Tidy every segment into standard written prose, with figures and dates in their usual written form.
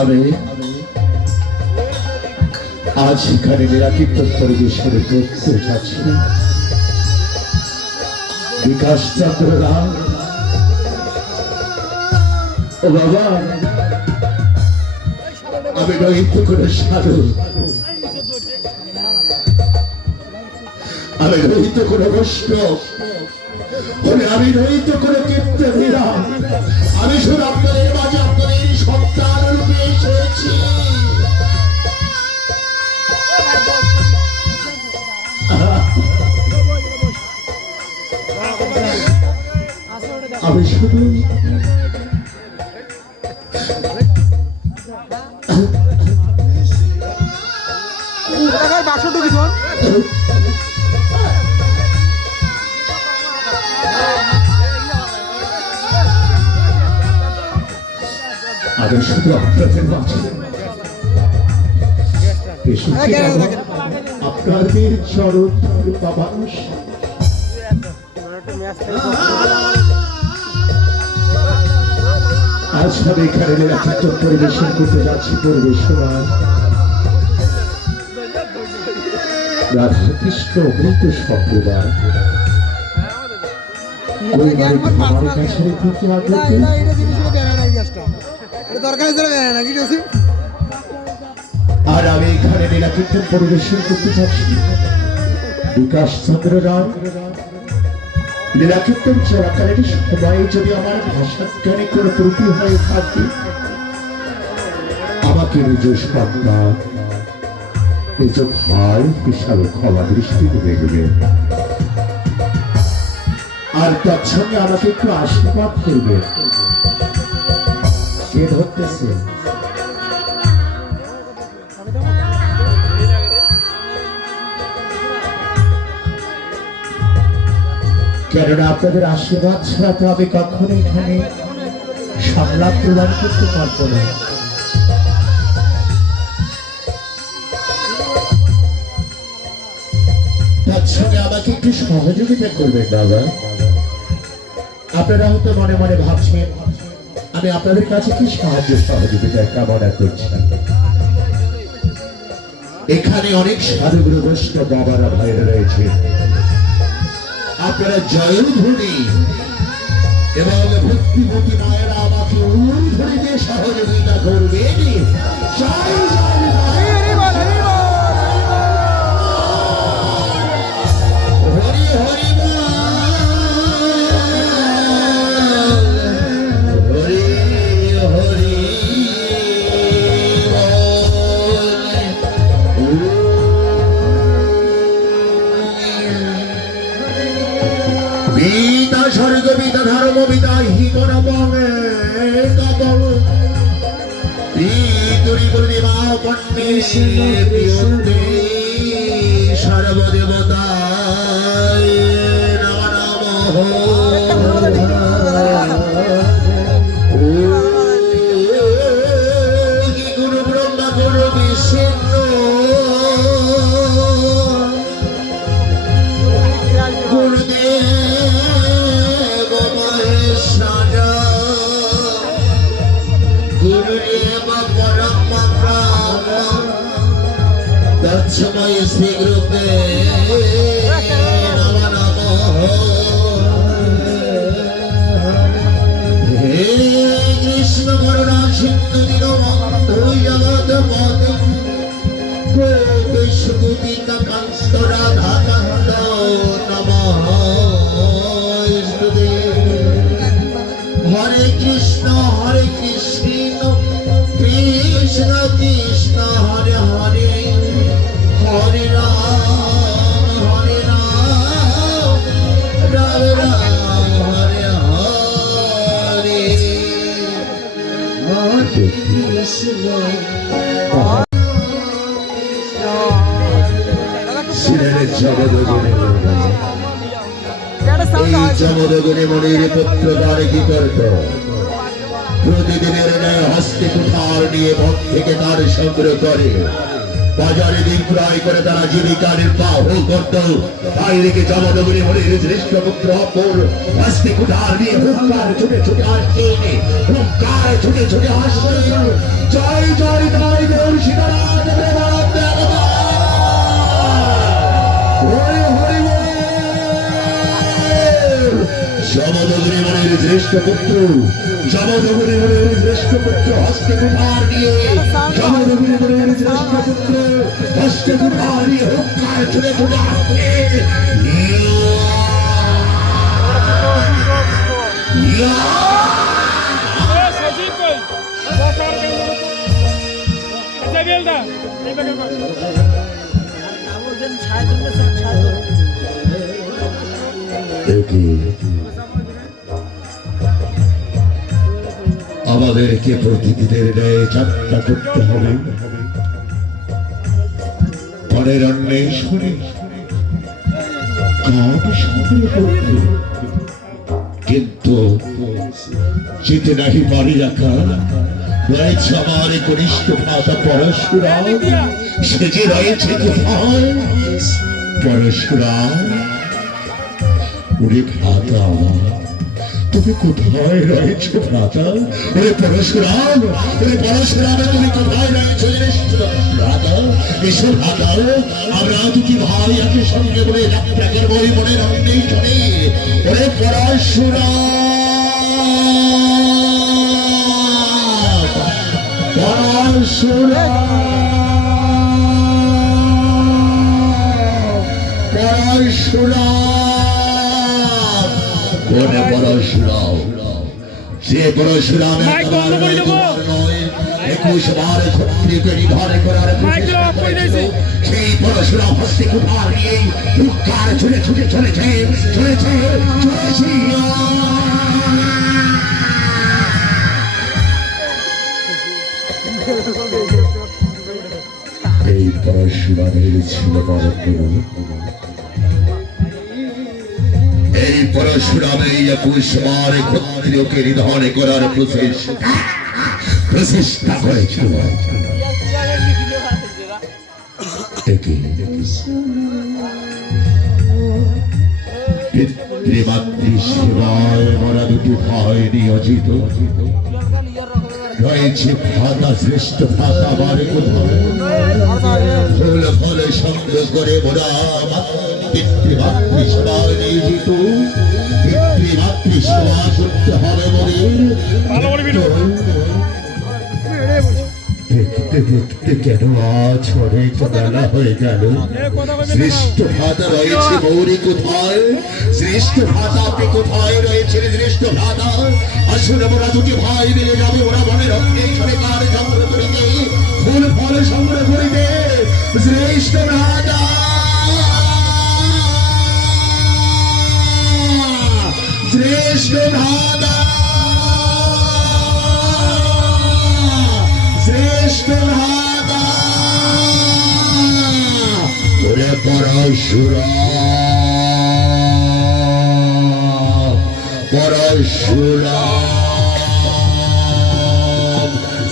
আমি আজ এখানে নিরাকীর্তন পরিবেশন করতে যাচ্ছি। বিকাশ চন্দ্র রাম, ও বাবা, আমি রহিত করে সাধু, আমি রহিত করে বৈষ্ণব, আমি রহিত করে কীর্তে দিলাম। আমি শুধু আপনাদের মাঝে আপনাদের সন্তান রূপে এসেছি। আমি শুধু আমি শুধু আপনাদের মাঝে আপনাদের চরণ মানুষ আজ আমি এখানে নিরাকীর্তন পরিবেশন করতে যাচ্ছি। পরিবেশনার রাধা কৃষ্ণ অমৃত সম্প্রদায় আর আমি এখানে নিরাকীর্তন পরিবেশন করতে যাচ্ছি। বিকাশ চন্দ্র রাম, লীলাকীর্তন চলাকালীন সময়ে যদি আমার ভাষা জ্ঞানে কোনো ত্রুটি হয়ে থাকে, আমাকে নিজ সন্তান নিজ ভাই বিশাল ক্ষমা দৃষ্টিতে দেখবে, আর তার সঙ্গে আমাকে একটু আশীর্বাদ করবে। কে ধরতেছে? কেননা আপনাদের আশীর্বাদ ছাড়া তো আমি কখনো এখানে সংলাপ প্রদান করতে পারবো না। তার সঙ্গে আমাকে একটু সহযোগিতা করবেন বাবা। আপনারা হয়তো মনে মনে ভাবছেন আমি আপনাদের কাছে কি সাহায্য সহযোগিতা কামনা করছি। এখানে অনেক সাধুগুরু বৈষ্ণব বাবারা ভাইরা রয়েছে। আপনারা জয়ধ্বনি এবং ভক্তিমতী মায়েরা আমাকে ধরে দিয়ে সহযোগিতা করবেন। হরি হরি পিতা স্বর্গ পিতা ধর্ম পিতা হিমন পিতৃদেবা পণ্যে সর্বদেবতায় নমঃ। গুরু ব্রহ্মা গুরু বিষ্ণু গুরুদেব মহেশ্বর গুরুদেব পরম ব্রহ্ম তৎসময় শ্রী গুরুতে নমঃ। হে কৃষ্ণ করুণা সিন্ধু দীনবন্ধু জগৎপতে গোপীকা কান্ত রাধা কান্ত নমঃ। হরে কৃষ্ণ কৃষ্ণ কৃষ্ণ হরে হরে হরে রাম রাম রাম হরে হরে হরে কৃষ্ণ। জমদগুণে মনির পুত্র তার কি করত? প্রতিদিনের ন্যায় হস্তে কুঠার নিয়ে ভোগ থেকে তার সংগ্রহ করে বাজারে দিন ক্রয় করে তারা জীবিকা নির্বাহ করত। তাই রেখে জমদগুণে মনির শ্রেষ্ঠ পুত্র অপর হস্তে কুঠার নিয়ে হুঙ্কার ছুটে ছুটে আসছে, হুঙ্কার ছুটে ছুটে আসছে। জয় জয় জয় গৌর সীতারাম জমদগ্নি মনের শ্রেষ্ঠ পুত্র জমদগ্নি মনের শ্রেষ্ঠ পুত্র হস্তে কুঠার নিয়ে জমদগ্নি মনের শ্রেষ্ঠ পুত্র হস্তে কুঠার নিয়ে হুঙ্কার ছুড়ে ছুড়ে আসছে আমাদেরকে প্রতিদিনের ন্যায় যাত্রা করতে হবে পরের অন্বেষণে কাঠ সংগ্রহ করতে কিন্তু যেতে নাহি পারি রাখা রয়েছে আমার কনিষ্ঠ ভাতা পরশুরাম সে যে রয়েছে কোথায় পরশুরাম ওরে ভাতা তুমি কোথায় রয়েছো ভ্রাতা ওরে পরশুরাম তুমি কোথায় রয়েছো ভ্রাতা এসো ভ্রাতা আমরা দুটি ভাই একই সঙ্গে বলে যাত্রাকের বই মনে রঙেই চলে ওরে পরশুরাম সে পরশুরামের 21 বার ক্ষত্রিয়কে নিধন করার সেই পরশুরাম হস্তে কুঠার নিয়ে হুঙ্কার ছুটে ছুটে চলেছে এই পরশুরামের ছিল পরগুরু এই পরশুরামে 21 বার ক্ষত্রিয়কে নিধন করার প্রচেষ্টা করেছিল পিতৃমাতৃ সেবায় মরা দুটি ভয় নিয়োজিত রয়েছে ভাতা শ্রেষ্ঠ ভাতা আমার কোথায় ফুল ফলে সংগ্রহ করে মোরা পিতৃমাতৃ সেবায় নিয়োজিত পিতৃমাতৃ সেবা করতে হবে মনে দেখতে দেখতে কেন আজ অনেক বেলা হয়ে গেল শ্রেষ্ঠ ভাতা রয়েছে গৌরী কোথায় শ্রেষ্ঠ ভাতা আপনি কোথায় রয়েছে শ্রেষ্ঠ ভাতা আসলে ওরা দুটি ভাই মিলে যাবে ওরা মনের অন্বেষণে কার সংগ্রহ করিতে ফুল ফল সংগ্রহ করিতে শ্রেষ্ঠ ভাতা শ্রেষ্ঠ ভাতা শ্রেষ্ঠ ভাতা ওরে পরশুরাম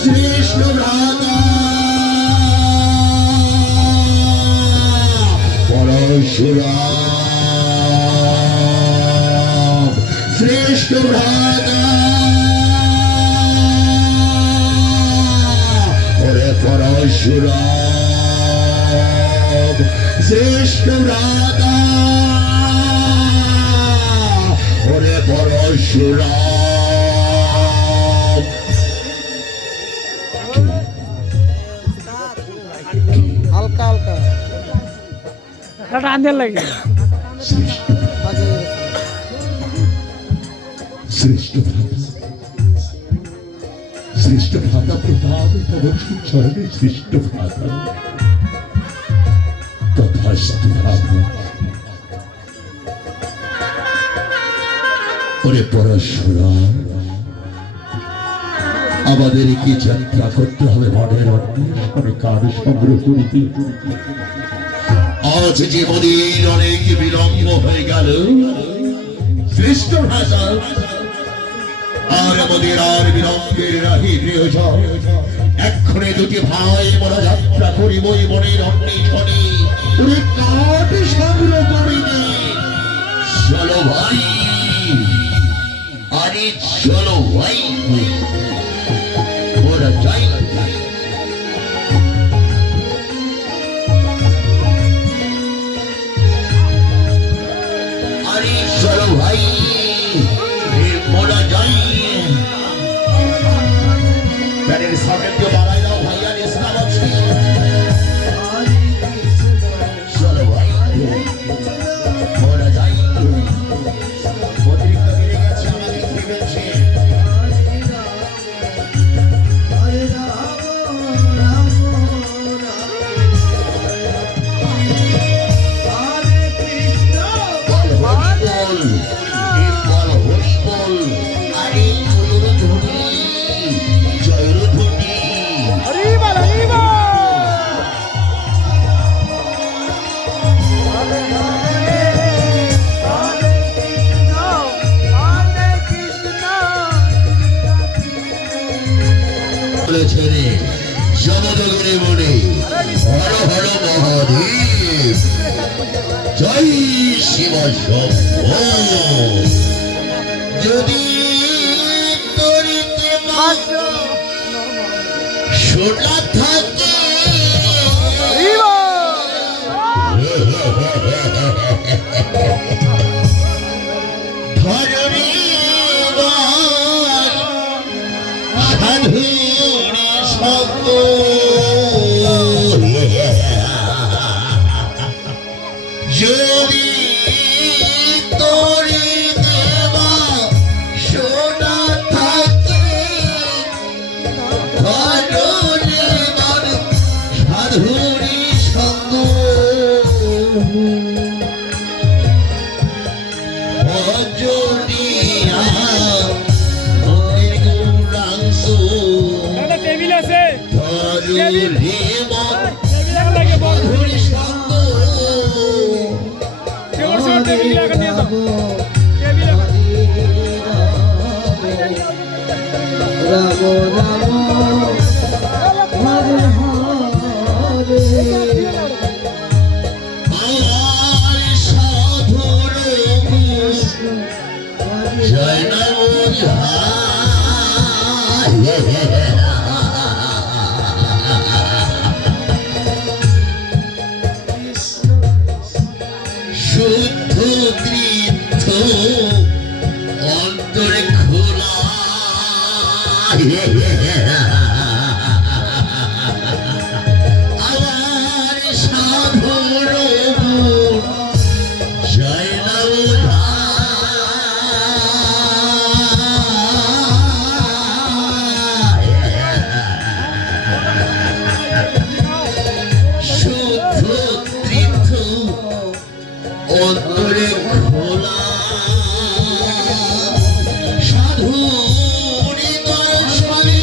শ্রেষ্ঠ ভাতা পরশুরাম শ্রেষ্ঠ ভাতা পরশুরাম শ্রেষ্ঠ ভ্রাতা ওরে পরশুরাম হালকা হালকা টান দিয়ে লাগে শ্রেষ্ঠ শ্রেষ্ঠ ভ্রাতা প্রতাপ তব চরণে শ্রেষ্ঠ ভ্রাতা তথাস্তু ভ্রাতা ওরে পরশুরাম আমাদের কি যাত্রা করতে হবে মনের অন্বেষণে কার সংগ্রহ করিতে আজ জীবনের অনেক বিলম্ব হয়ে গেল শ্রেষ্ঠ ভাষা আর আমাদের আর বিলম্বের রাহি প্রয়োজন এক্ষণে দুটি ভাই মোরা যাত্রা করিবই মনের অন্বেষণে ওরে কাঠ সংগ্রহ করিবে চলো ভাই আরে চলো ভাই ওরা যাই ছেড়ে জমদগরে মনে হর হর মহাদেব জয় শিব শম্ভ যদি তরিতে সোনা থাকে ধরণী সাধুরি সঙ্গ যদি তরি দেবা সোনা থাকে ধরণী সাধুরি সঙ্গ অজনিয়া টেবিল আছে টেবিল রাখা নিয়ে যাও টেবিল রাম রাম হরে হরে জয় শুদ্ধ তীর্থ অন্তরে খোলা আমার সাধুর জয় শুদ্ধ তীর্থ অন্তরে খোলা সাধু দর্শনে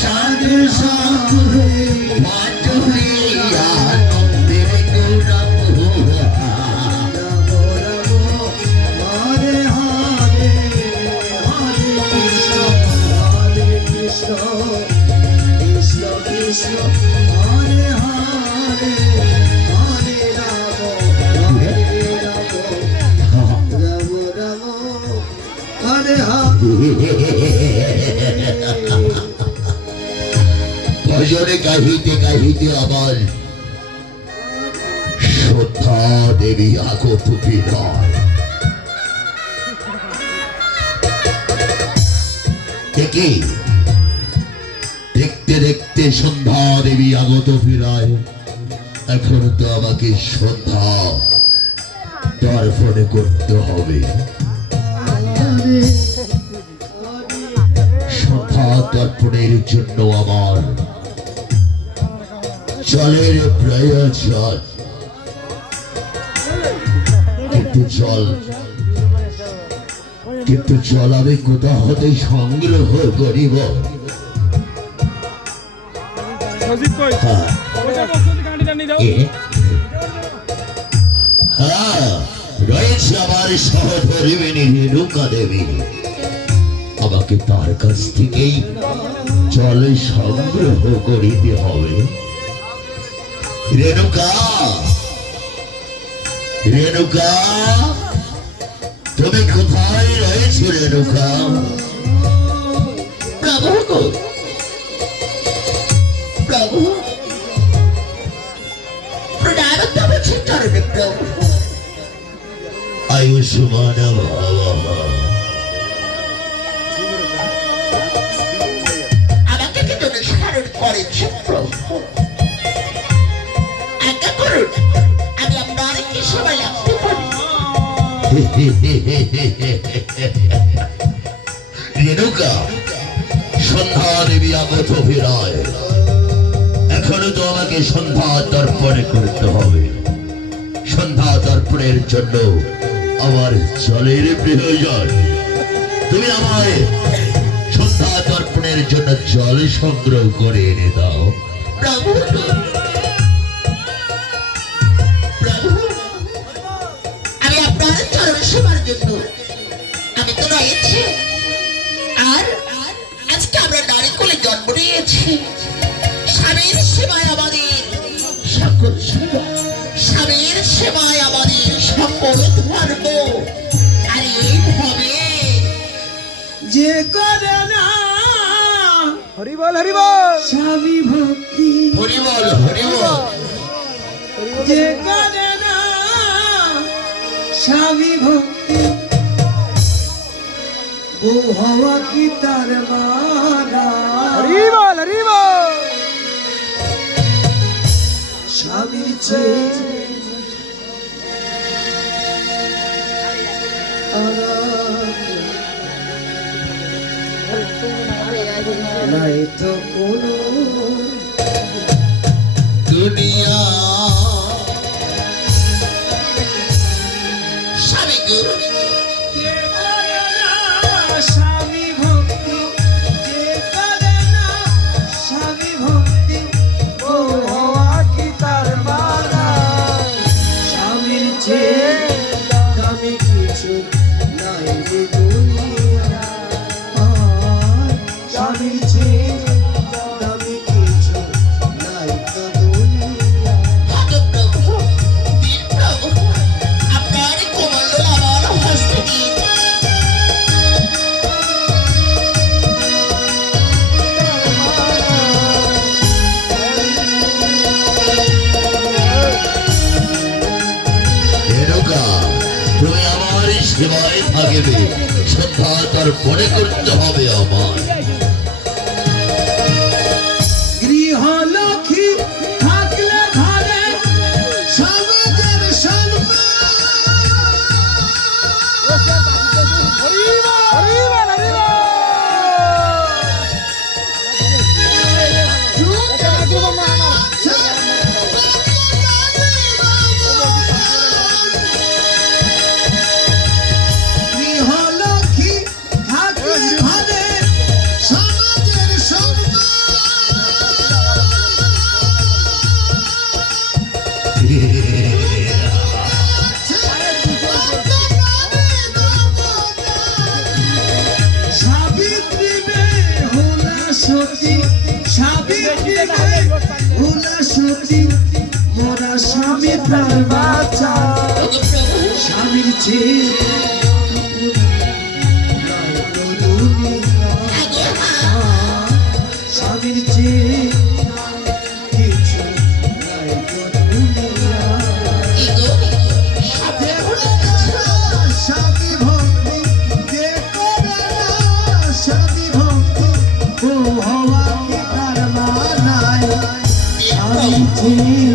সাধু সাধু হরে হরে হরে কৃষ্ণ কৃষ্ণ কৃষ্ণ হরে হরে হরে রাম রাম রাম হরে ভজনে গাহিতে গাহিতে আমার শ্রদ্ধা দেবী আগত বিনয় দেখি দেখতে দেখতে সন্ধ্যা দেবী আগত ফিরায় এখন তো আমাকে সন্ধ্যা দর্পণে করতে হবে সন্ধ্যা দর্পণের জন্য আমার জলের প্রয়োজন কিন্তু জল আমি কোথা হতে সংগ্রহ করিব সজিত কই হ্যাঁ ওটা বসতে গাড়িটা নিয়ে যাও হ্যাঁ রয়েছে আমার সহধর্মিণী রেণুকা দেবী আমাকে তার কাছ থেকেই জল সংগ্রহ করিতে হবে রেণুকা রেণুকা তুমি কোথায় রয়েছো রেণুকা প্রভু গো, প্রভু প্রভু। আয়ুষ্মান ভবঃ। আমাকে কি তুমি স্মরণ করেছ প্রভু? আজ্ঞা করুন, আমি আপনার কি সেবা লাগতে পারি? রেণুকা, সন্ধ্যা দেবী আগত ফেরায়। এখনো তো আমাকে সন্ধ্যা তর্পণ করতে হবে। সন্ধ্যা তর্পণের জন্য আমার জলের প্রয়োজন। তুমি আমায় সন্ধ্যা তর্পণের জন্য জল সংগ্রহ করে এনে দাও। প্রভু, প্রভু, আমি আপনার চরণ সেবার জন্য আমি তো রয়েছি। আর আজকে আমরা নারী কোলে জন্ম নিয়েছি। স্বামীর সেবায় আমাদের সকল সেবা, স্বামীর সেবায় আমাদের সকল ধর্ম। আর এইভাবে যে করে না হরি বল হরি বল স্বামী ভক্তি, হরি বল, হরি বল। যে করে না স্বামী ভক্তি, ও হওয়া কি তার মানা? হরি বল হরি বল স্বামীর চেয়ে নাই তো কোনো দুনিয়া। স্বামী গো, যে করে না স্বামী ভক্তি, যে করে না স্বামী ভক্তি, ও হওয়া কি তার মানা? স্বামীর চেয়ে দামি কিছু নাই রে দুনিয়া। স্বামীর চেয়ে দামি কিছু নাই তো দুনিয়া। আপনার কোমল আমার হস্তে দিন। রেণুকা, তুমি আমার সেবায় থাকবে। সন্ধ্যা তর্পণে করতে হবে আমার। গৃহলক্ষ্মী থাকলে ঘরে সমাজের সম্মান। হরি বল হরি বল হরি বল গৃহলক্ষ্মী থাকলে ঘরে সমাজের সাবিত্রী বেহুলা সতী, সাবিত্রী বেহুলা সতী, মোরা স্বামী প্রাণ বাঁচা। স্বামীর চেয়ে নাই তো দুনিয়া। স্বামীর চেয়ে কিছু নাই তো দুনিয়া। স্বামী ভক্তি, যে করে না স্বামী ভক্তি, ও হওয়া কি তার মানায়? স্বামীর চেয়ে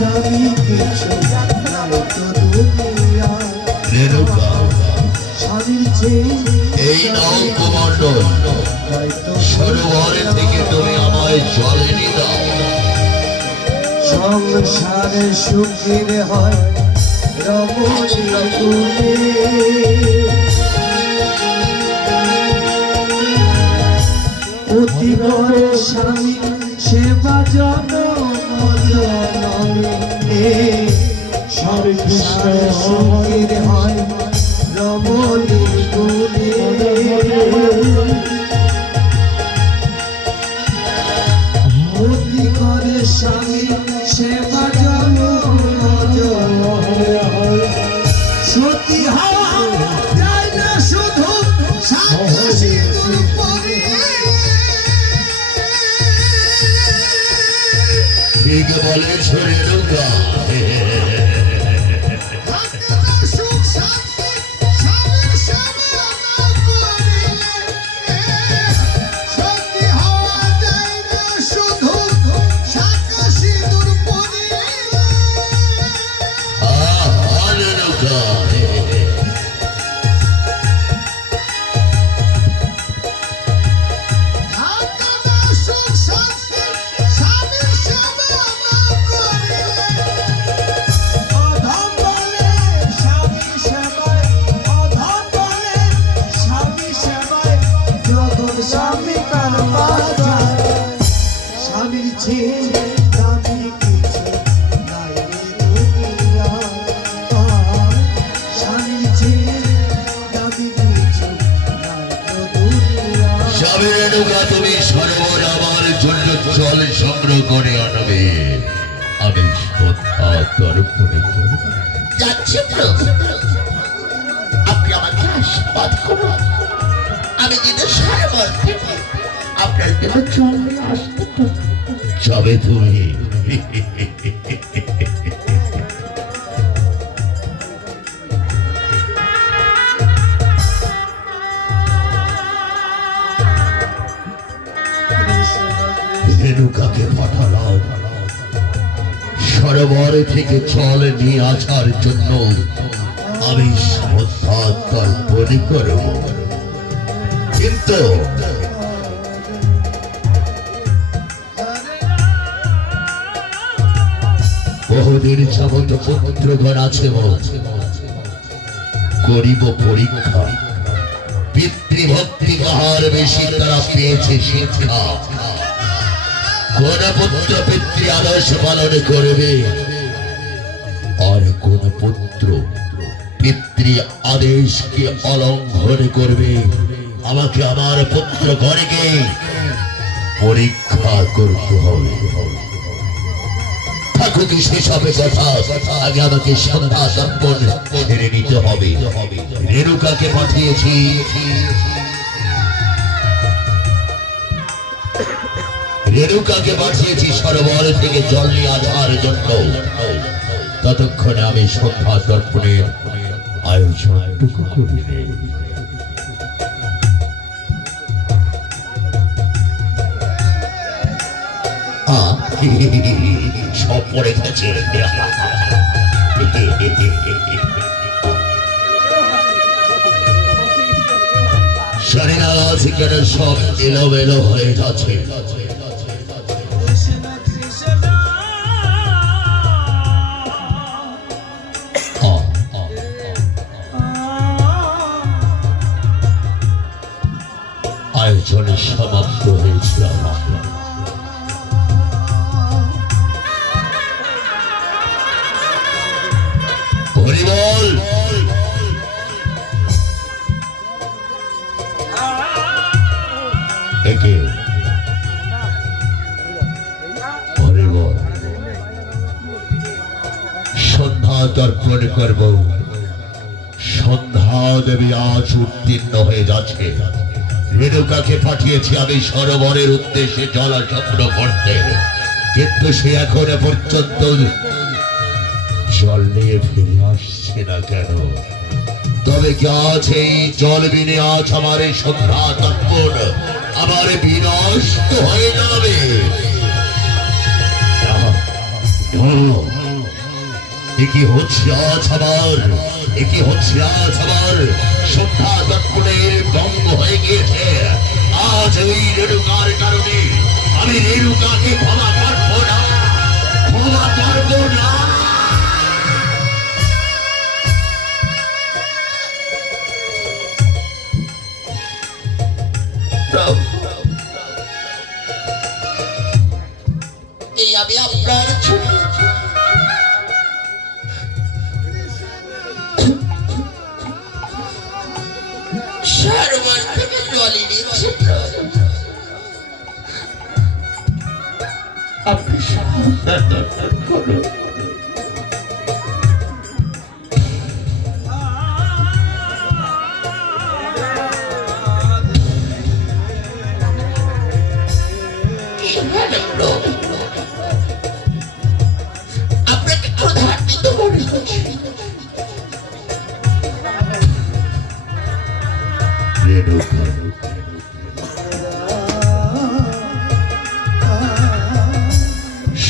দামি কিছু নাই তো দুনিয়া। রেণুকা, স্বামীর চেয়ে এই নাও কমান্ডল। নাই তো সরোবর থেকে তুমি আমায় জল এনে দাও। সংসারে সুখের হয় রমণী কুলে। অতি করে স্বামী সেবা জনমে, সংসারে সুখের হয় রমণী কুলে। অতি করে স্বামী সেবা সতী হওয়া যায় না শুধু সাথে সিঁদুর পরিয়ে। ঠিক বলেছ রেণুকা। আমি শ্রদ্ধা তর্পণে করব। যাচ্ছি প্রভু, আপনি আমাকে আশীর্বাদ করুন। আমি যেন সরোবর থেকে আপনার জন্য জল নিয়ে আসতে পারি। যাবে তুমি? রেণুকাকে পাঠালাম সরোবর থেকে জল নিয়ে আসার জন্য। আমি শ্রদ্ধা তর্পণ করব, কিন্তু বহুদিন যাবত পুত্রগণ আছে করিব পরীক্ষা। পিতৃভক্তি কাহার বেশি তারা পেয়েছে শিক্ষা। কোন পুত্র পিতৃ আদর্শ পালন করবে, আর কোন পুত্র পিতৃ আদেশকে অলঙ্ঘন করবে। আমাকে আমার পুত্র গণকে পরীক্ষা করতে হবে। থাকুক সেসব কথা, আগে আমাকে সন্ধ্যা তর্পণ সেরে নিতে হবে। রেণুকাকে পাঠিয়েছি সরোবর থেকে জল নিয়ে আসার জন্য। ততক্ষণে আমি সন্ধ্যা তর্পণের আয়োজনটুকু করে নেই। সব পড়ে গেছে। সেখানে সব এলোমেলো হয়ে যাচ্ছে। কৃষ্ণ কৃষ্ণ আয়োজন সমাপ্ত হয়েছে। হরিবল একে হরিবল সন্ধ্যা তর্পণ করব। সন্ধ্যা দেবী আজ উত্তীর্ণ হয়ে যাচ্ছে। রেণুকাকে পাঠিয়েছি আমি সরোবরের উদ্দেশ্যে জলাচক্র করতে, কিন্তু সে এখনো পর্যন্ত জল নিয়ে ফিরে আসছে না কেন? তবে কি আজ এই জল বিনে আজ আমার এই সন্ধ্যা তর্পণ আমার বিনষ্ট হয়ে যাবে? কি হচ্ছে আজ আমার? কি হচ্ছে আজ আমার? সন্ধ্যা তর্পণের ভঙ্গ হয়ে গিয়েছে। আজ ওই রেণুকার কারণে আমি রেণুকাকে ক্ষমা করবো না, ক্ষমা করবো না। এই আমি আপনার ছবি সরোবর থেকে জল এনেছি। আপনি সাবধান করুন। আপনাকে ক্রোধান্বিত মনে হচ্ছে।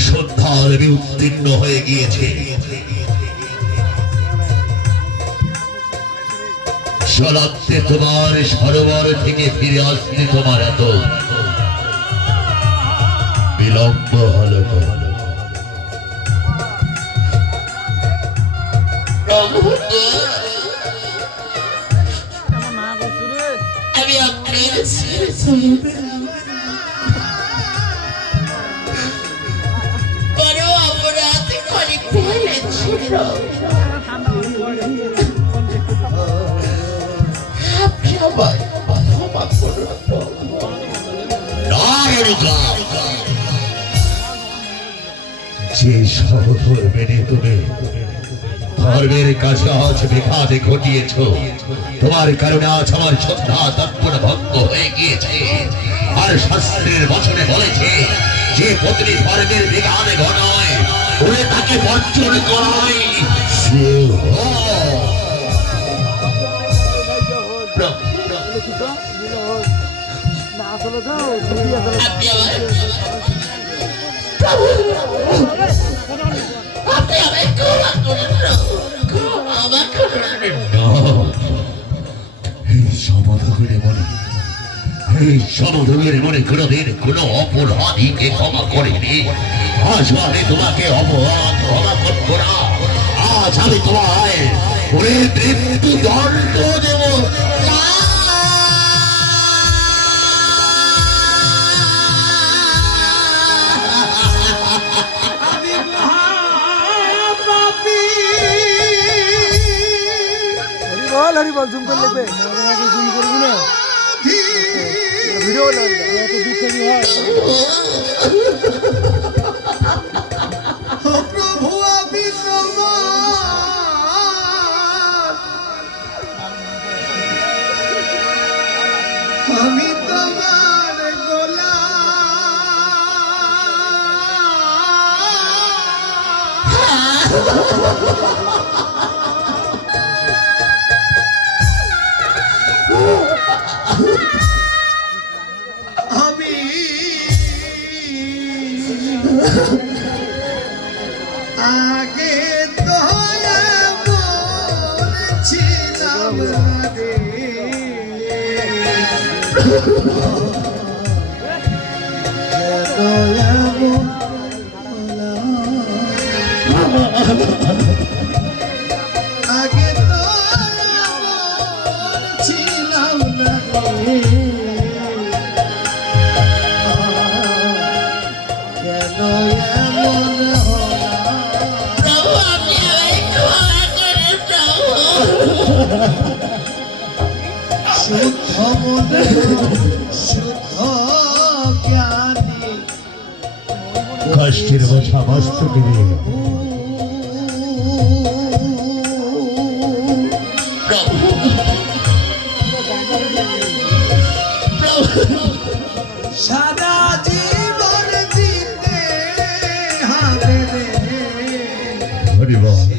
সন্ধ্যার উত্তীর্ণ হয়ে গিয়েছে। জলাতে তোমার সরোবর থেকে ফিরে আসতে তোমার এত বিলম্ব হলো। আমি আপনার বড় অপরাধ করে ফেলেছিল। আপনি আমার ক্ষমা করুন। যে সহধর্মের তুমি ধর্মের কাছে আজ বিঘাতে ঘটিয়েছ, তোমার কারণে আজ আমার শ্রদ্ধা তৎপর ভঙ্গ হয়ে গিয়েছে। আর শাস্ত্রের বচনে বলেছে যে পত্নী ধর্মের বিঘাতে ঘটায় ওরে তাকে বর্জন করায়। আপনি আমায় ক্ষমা করুন প্রভু, ক্ষমা করুন। এই সমাধানের মনে কোনোদিন কোনো অপরাধীকে ক্ষমা করিনি। আজ আমি তোমাকে অপরাধ ক্ষমা করবো না। আজ আমি তোমায় ওরে মৃত্যুদণ্ড দেব। আমি মহাপাপী। হরি বল জুম করে লিখবে জুম করবি না ভিডিও লাগবে এত দূর থেকে হয় ও প্রভু আমি তোমার আমি তোমার আমি আগে তো ছিলাম রে আগে তো ছিলাম না রে কেন এমন প্রভু আপনি আমায় ক্ষমা করুন প্রভু। শুদ্ধ মনে শুদ্ধ জ্ঞানী কষ্টের বোঝা বস্তুকে নিয়ে প্রভু প্রভু সারা জীবন দিতে হবে রে হরিবল